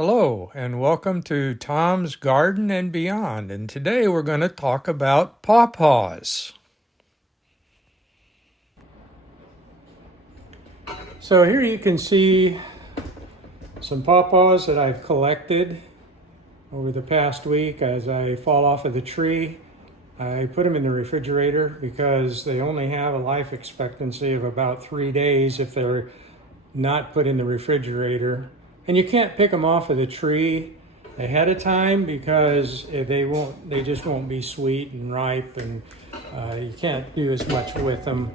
Hello, and welcome to Tom's Garden and Beyond. And today we're going to talk about Paw Paws. So here you can see some Paw Paws that I've collected over the past week as I fall off of the tree. I put them in the refrigerator because they only have a life expectancy of about 3 days if they're not put in the refrigerator. And you can't pick them off of the tree ahead of time because they just won't be sweet and ripe, and you can't do as much with them.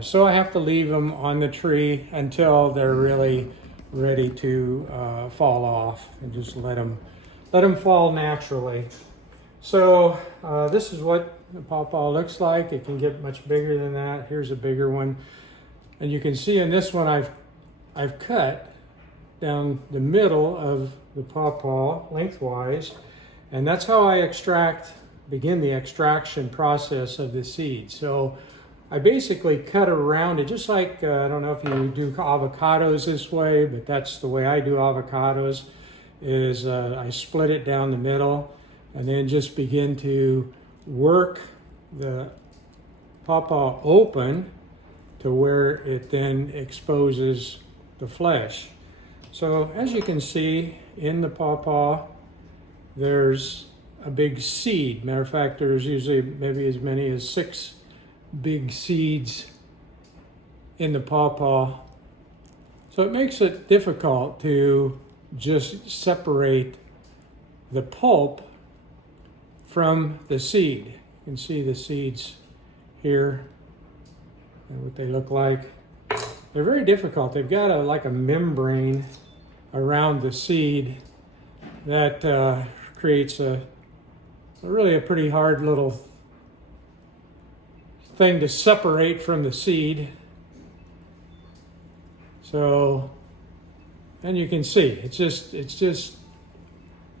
So I have to leave them on the tree until they're really ready to fall off, and just let them fall naturally. So this is what the Paw Paw looks like. It can get much bigger than that. Here's a bigger one, and you can see in this one I've cut down the middle of the Paw Paw lengthwise, and that's how I begin the extraction process of the seed. So I basically cut around it, just like, I don't know if you do avocados this way, but that's the way I do avocados, is I split it down the middle and then just begin to work the Paw Paw open to where it then exposes the flesh. So as you can see in the Paw Paw, there's a big seed. Matter of fact, there's usually maybe as many as 6 big seeds in the Paw Paw. So it makes it difficult to just separate the pulp from the seed. You can see the seeds here and what they look like. They're very difficult. They've got like a membrane around the seed that creates really a pretty hard little thing to separate from the seed. So, and you can see it's just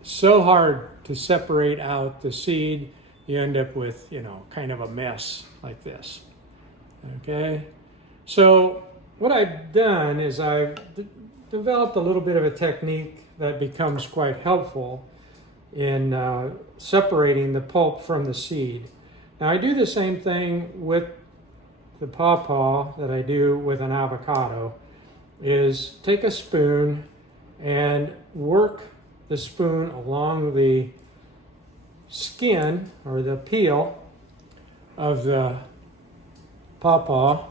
so hard to separate out the seed. You end up with, kind of a mess like this. Okay, so what I've done is I've developed a little bit of a technique that becomes quite helpful in separating the pulp from the seed. Now I do the same thing with the Paw Paw that I do with an avocado, is take a spoon and work the spoon along the skin or the peel of the Paw Paw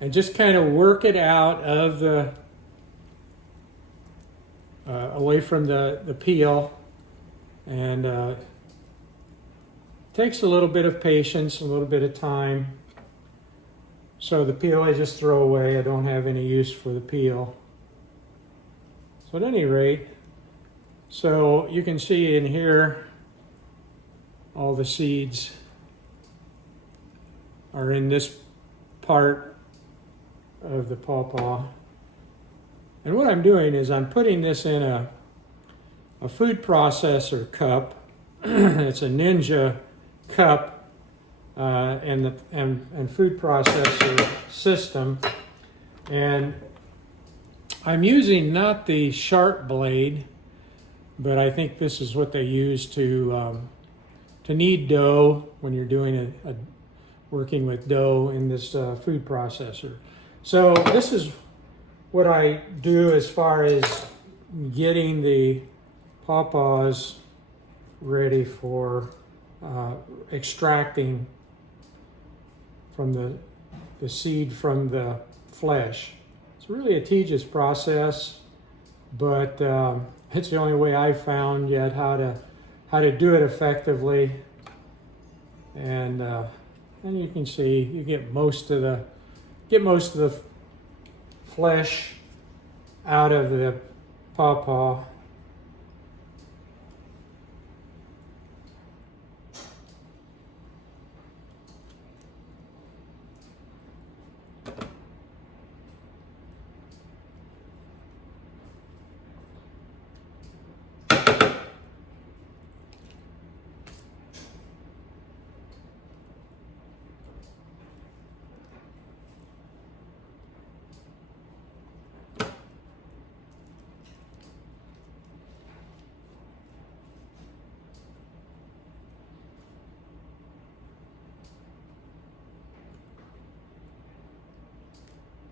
and just kind of work it out of the away from the peel, and takes a little bit of patience, a little bit of time. So the peel I just throw away. I don't have any use for the peel. So at any rate, so you can see in here all the seeds are in this part of the Paw Paw. And what I'm doing is I'm putting this in a food processor cup. It's a Ninja cup and food processor system. And I'm using not the sharp blade, but I think this is what they use to knead dough when you're doing working with dough in this food processor. So this is what I do as far as getting the Paw Paws ready for extracting from the seed from the flesh. It's really a tedious process, but it's the only way I've found yet how to do it effectively. And you can see you get most of the flesh out of the Paw Paw.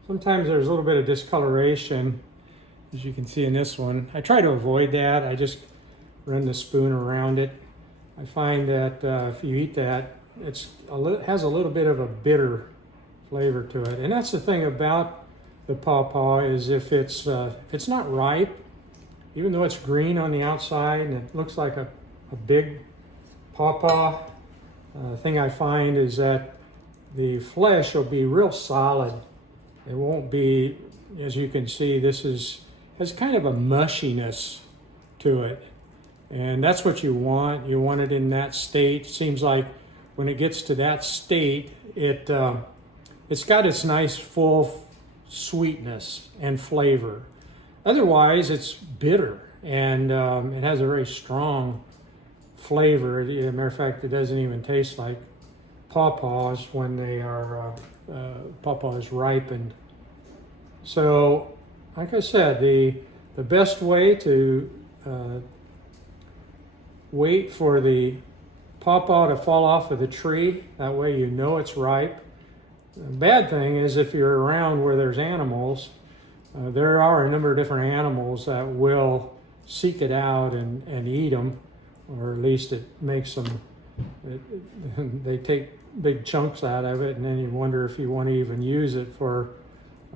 sometimes there's a little bit of discoloration, as you can see in this one. I try to avoid that. I just run the spoon around it. I find that if you eat that, it has a little bit of a bitter flavor to it. And that's the thing about the pawpaw, is if it's not ripe, even though it's green on the outside and it looks like a big pawpaw, the thing I find is that the flesh will be real solid. It won't be, as you can see, has kind of a mushiness to it. And that's what you want. You want it in that state. Seems like when it gets to that state, it's got its nice full sweetness and flavor. Otherwise, it's bitter, and it has a very strong flavor. As a matter of fact, it doesn't even taste like pawpaws when they are pawpaws ripened. So, like I said, the best way to wait for the pawpaw to fall off of the tree, that way you know it's ripe. The bad thing is if you're around where there's animals, there are a number of different animals that will seek it out and eat them, or at least it makes them, they take big chunks out of it, and then you wonder if you want to even use it for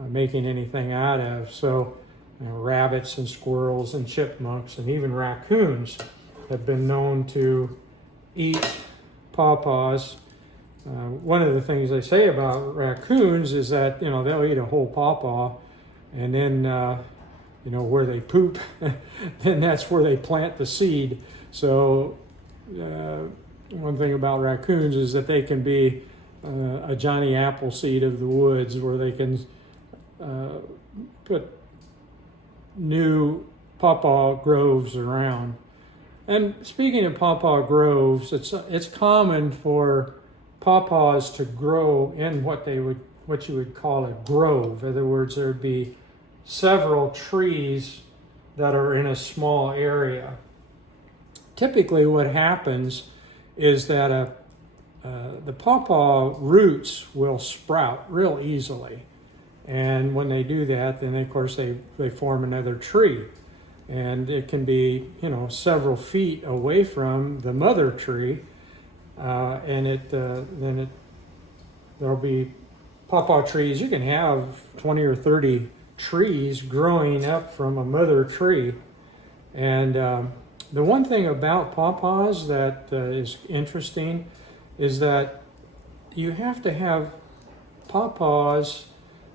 making anything out of. So rabbits and squirrels and chipmunks and even raccoons have been known to eat pawpaws. One of the things they say about raccoons is that they'll eat a whole pawpaw, and then where they poop, then that's where they plant the seed. So one thing about raccoons is that they can be a Johnny Appleseed of the woods, where they can put new pawpaw groves around. And speaking of pawpaw groves, it's common for pawpaws to grow in what you would call a grove. In other words, there'd be several trees that are in a small area. Typically what happens is that the pawpaw roots will sprout real easily. And when they do that, then of course they form another tree. And it can be, several feet away from the mother tree. And there'll be pawpaw trees. You can have 20 or 30 trees growing up from a mother tree. And the one thing about pawpaws that is interesting is that you have to have pawpaws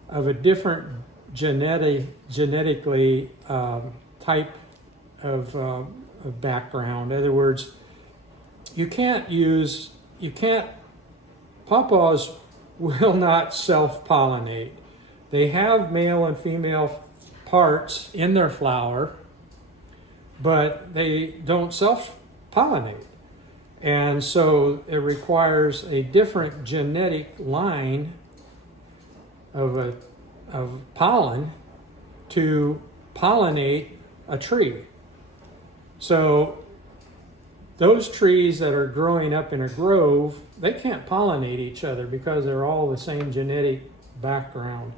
of a different genetically type of background. In other words, pawpaws will not self-pollinate. They have male and female parts in their flower, but they don't self-pollinate. And so it requires a different genetic line of pollen to pollinate a tree. So those trees that are growing up in a grove, they can't pollinate each other because they're all the same genetic background.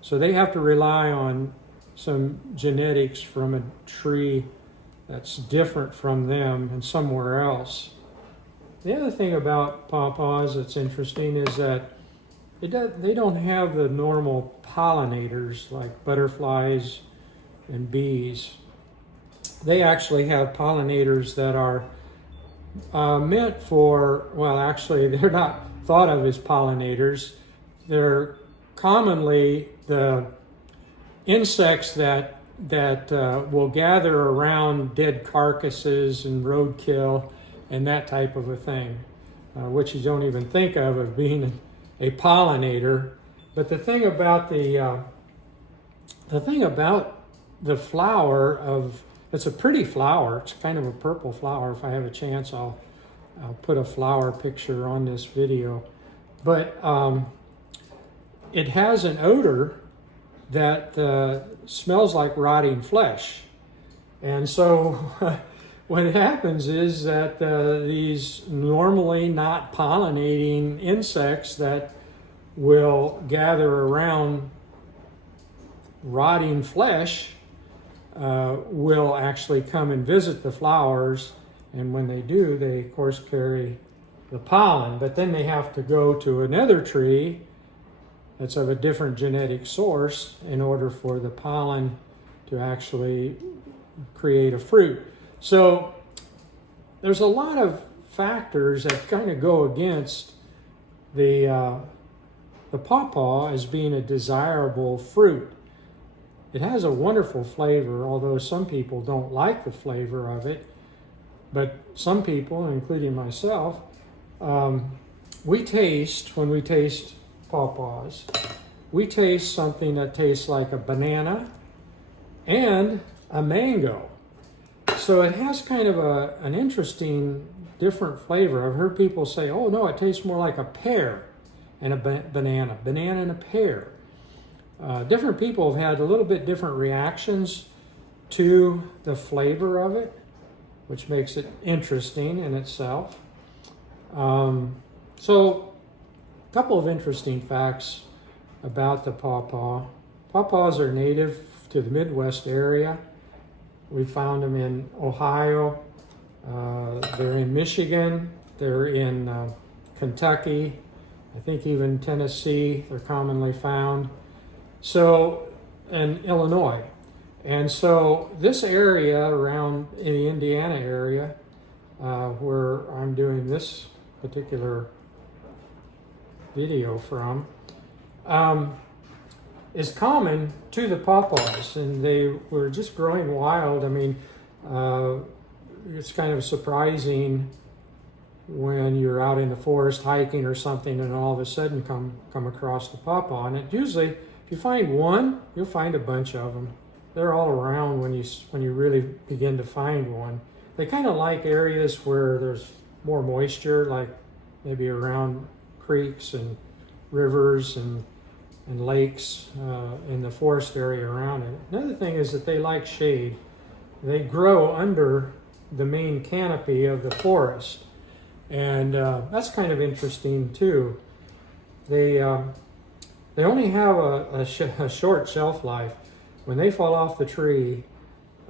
So they have to rely on some genetics from a tree that's different from them and somewhere else. The other thing about pawpaws that's interesting is that they don't have the normal pollinators like butterflies and bees. They actually have pollinators that are meant for, well, actually, they're not thought of as pollinators. They're commonly the insects that will gather around dead carcasses and roadkill and that type of a thing, which you don't even think of being a pollinator. But the thing about the flower of, it's a pretty flower. It's kind of a purple flower. If I have a chance, I'll put a flower picture on this video. But it has an odor that smells like rotting flesh. And so what happens is that these normally not pollinating insects that will gather around rotting flesh will actually come and visit the flowers, and when they do, they of course carry the pollen, but then they have to go to another tree that's of a different genetic source in order for the pollen to actually create a fruit. So there's a lot of factors that kind of go against the pawpaw as being a desirable fruit. It has a wonderful flavor, although some people don't like the flavor of it. But some people, including myself, we taste, when we taste pawpaws, we taste something that tastes like a banana and a mango. So it has kind of an interesting, different flavor. I've heard people say, oh no, it tastes more like a pear and a banana and a pear. Different people have had a little bit different reactions to the flavor of it, which makes it interesting in itself. So a couple of interesting facts about the pawpaw. Pawpaws are native to the Midwest area. We found them in Ohio, they're in Michigan, they're in Kentucky, I think even Tennessee, they're commonly found. So, and Illinois. And so this area around in the Indiana area, where I'm doing this particular video from, is common to the pawpaws, and they were just growing wild. I mean, it's kind of surprising when you're out in the forest hiking or something and all of a sudden come across the pawpaw. And it usually, if you find one, you'll find a bunch of them. They're all around when you really begin to find one. They kind of like areas where there's more moisture, like maybe around creeks and rivers and lakes in the forest area around it. Another thing is that they like shade. They grow under the main canopy of the forest, and that's kind of interesting too. They only have a short shelf life. When they fall off the tree,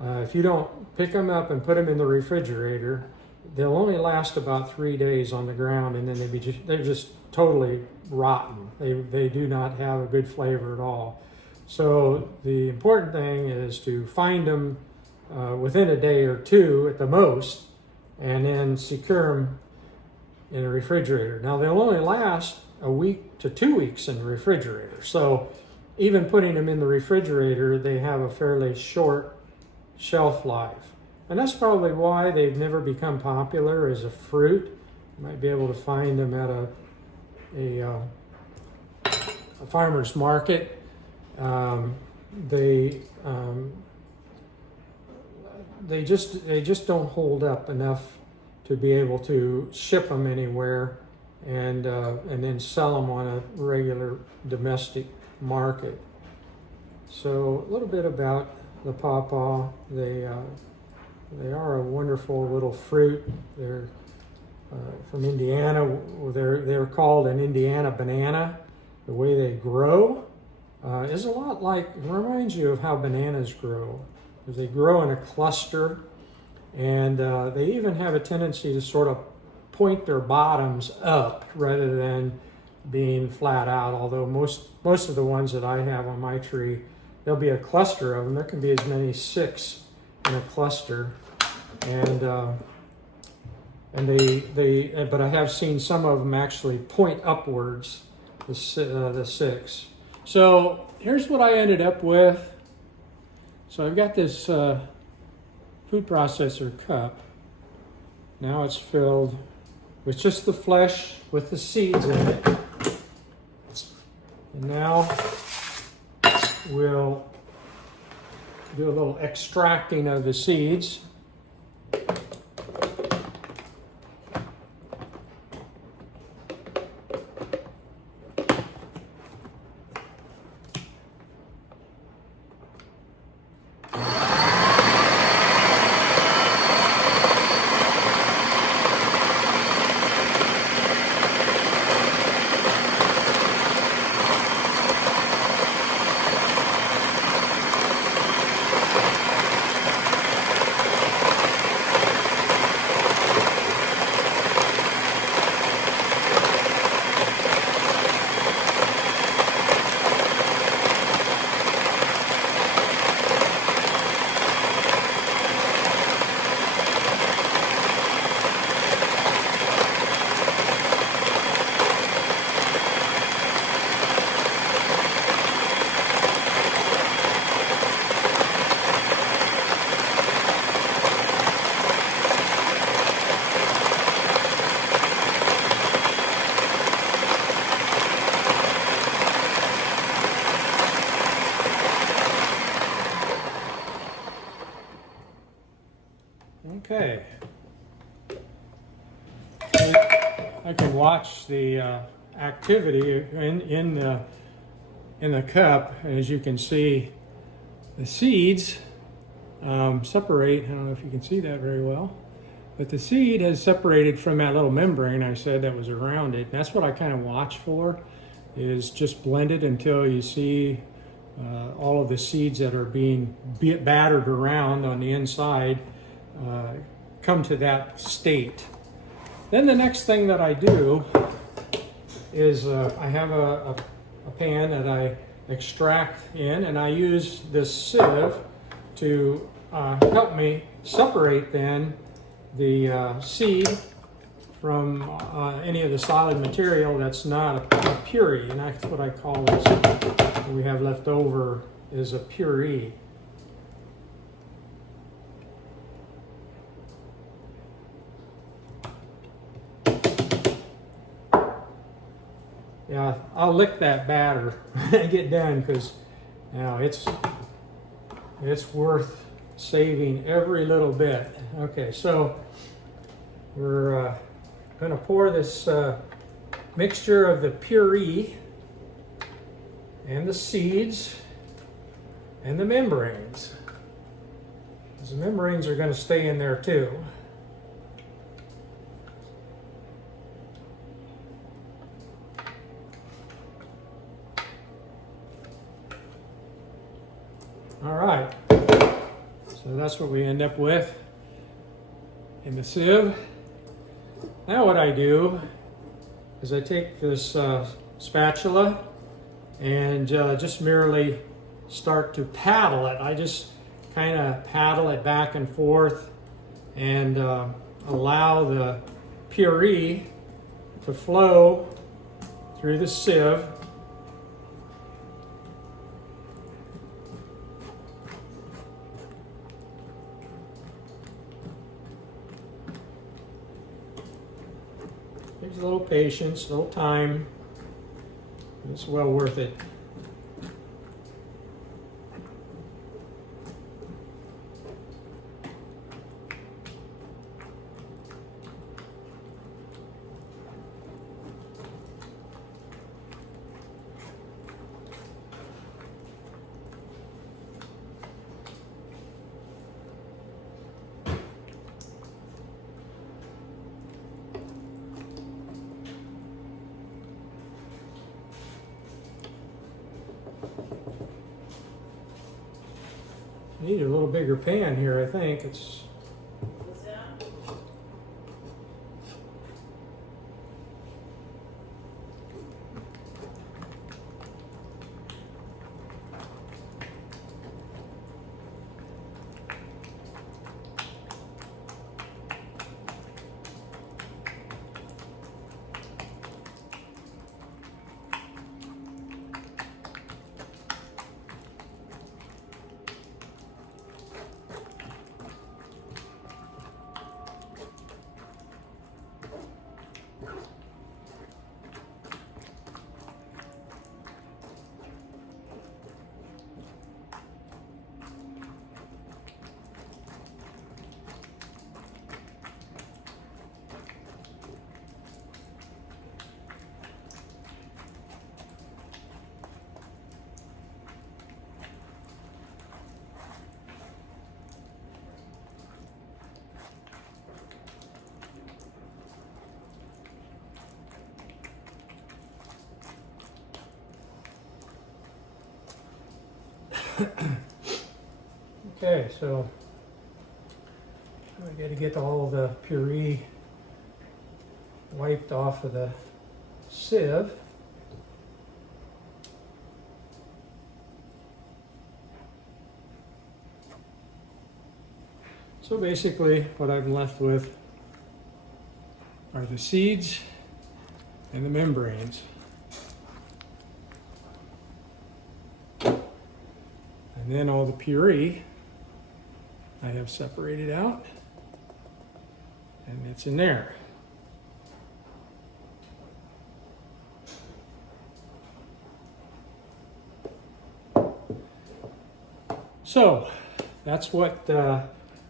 if you don't pick them up and put them in the refrigerator, they'll only last about 3 days on the ground, and then they're just totally rotten. They do not have a good flavor at all. So the important thing is to find them within a day or two at the most, and then secure them in a refrigerator. Now they'll only last a week to 2 weeks in the refrigerator. So even putting them in the refrigerator, they have a fairly short shelf life. And that's probably why they've never become popular as a fruit. You might be able to find them at a farmer's market. They just don't hold up enough to be able to ship them anywhere and then sell them on a regular domestic market. So a little bit about the pawpaw. They are a wonderful little fruit. They're from Indiana. They're called an Indiana banana. The way they grow is a lot like, it reminds you of how bananas grow. Because they grow in a cluster, and they even have a tendency to sort of point their bottoms up rather than being flat out. Although most of the ones that I have on my tree, there'll be a cluster of them. There can be as many 6 in a cluster, and but I have seen some of them actually point upwards, the 6. So here's what I ended up with. So I've got this food processor cup. Now it's filled with just the flesh with the seeds in it. And now we'll do a little extracting of the seeds. Okay. I can watch the activity in the cup. As you can see, the seeds separate. I don't know if you can see that very well, but the seed has separated from that little membrane I said that was around it. And that's what I kind of watch for, is just blend it until you see all of the seeds that are being battered around on the inside come to that state. Then the next thing that I do is I have a pan that I extract in, and I use this sieve to help me separate then the seed from any of the solid material that's not a puree, and that's what I call this. What we have left over is a puree. Yeah, I'll lick that batter when I get done, because you know it's worth saving every little bit. Okay, so we're going to pour this mixture of the puree and the seeds and the membranes, because the membranes are going to stay in there too. All right, so that's what we end up with in the sieve. Now what I do is I take this spatula and just merely start to paddle it. I just kind of paddle it back and forth and allow the puree to flow through the sieve. Takes a little patience, a little time. It's well worth it. I need a little bigger pan here, I think. It's okay, so I got to get all the puree wiped off of the sieve. So basically what I'm left with are the seeds and the membranes. And then all the puree I have separated out, and it's in there. So that's what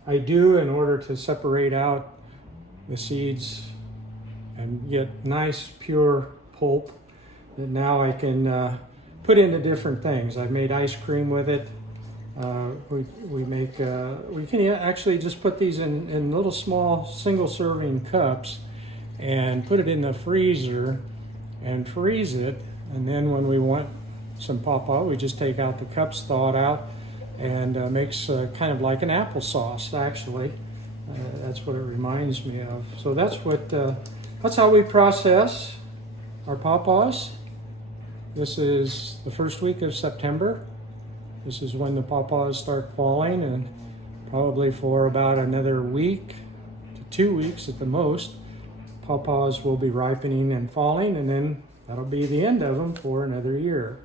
I do in order to separate out the seeds and get nice pure pulp that now I can put into different things. I've made ice cream with it. We can actually just put these in little small single serving cups and put it in the freezer and freeze it. And then when we want some pawpaw, we just take out the cups, thaw it out, and makes kind of like an applesauce, actually. That's what it reminds me of. So that's how we process our pawpaws. This is the first week of September. This is when the pawpaws start falling, and probably for about another week to 2 weeks at the most, pawpaws will be ripening and falling, and then that'll be the end of them for another year.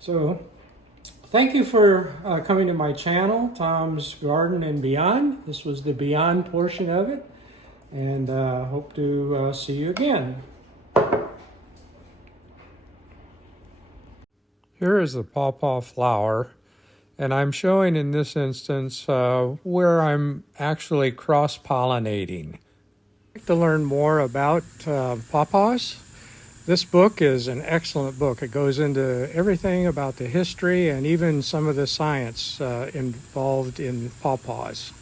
So thank you for coming to my channel, Tom's Garden and Beyond. This was the Beyond portion of it, and hope to see you again. Here is the pawpaw flower, and I'm showing in this instance where I'm actually cross-pollinating. To learn more about pawpaws, this book is an excellent book. It goes into everything about the history and even some of the science involved in pawpaws.